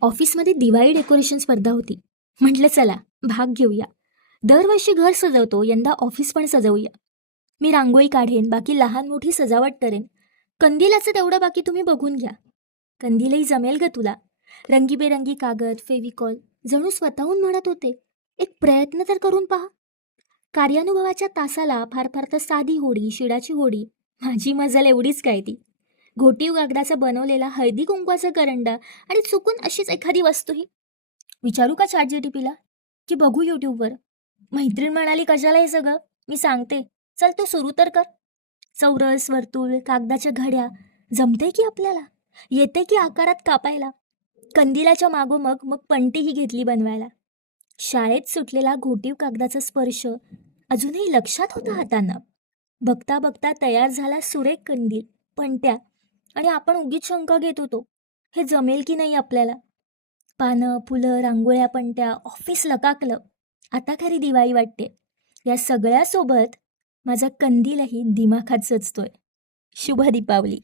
ऑफिसमध्ये दिवाळी डेकोरेशन स्पर्धा होती. म्हटलं चला भाग घेऊया. दरवर्षी घर सजवतो, यंदा ऑफिस पण सजवूया. मी रांगोळी काढेन, बाकी लहान मोठी सजावट करेन. कंदिलाचं तेवढं बाकी तुम्ही बघून घ्या. कंदीलही जमेल ग तुला. रंगीबेरंगी कागद, फेविकॉल, जणू स्वतःहून म्हणत होते, एक प्रयत्न तर करून पहा. कार्यानुभवाच्या तासाला फार फार तर साधी होडी, शिडाची होडी. माझी मजल एवढीच काय ती. घोटीव कागदाचा बनवलेला हळदी कुंकवाचा करंडा आणि चुकून अशीच एखादी वस्तूही. विचारू का ChatGPTला की बघू यूट्यूबवर. मैत्रीण म्हणाली कशाला हे सगळं, मी सांगते, चल तू सुरू तर कर. चौरस, वर्तुळ, कागदाच्या घड्या, जमते की आपल्याला, येते की आकारात कापायला. कंदिलाच्या मागोमग मग पणतीही घेतली बनवायला. शाळेत सुटलेला घोटीव कागदाचा स्पर्श अजूनही लक्षात होता हातांना. बघता बघता तयार झाला सुरेख कंदील, पणत्या, आणि आपण उगीच शंका घेत होतो, हे जमेल की नाही आपल्याला. पानं, फुलं, रांगोळ्या, पणत्या, ऑफिस लकाकलं. आता खरी दिवाळी वाटते. या सगळ्यासोबत माझा कंदीलही दिमाखात सजतोय. शुभ दीपावली.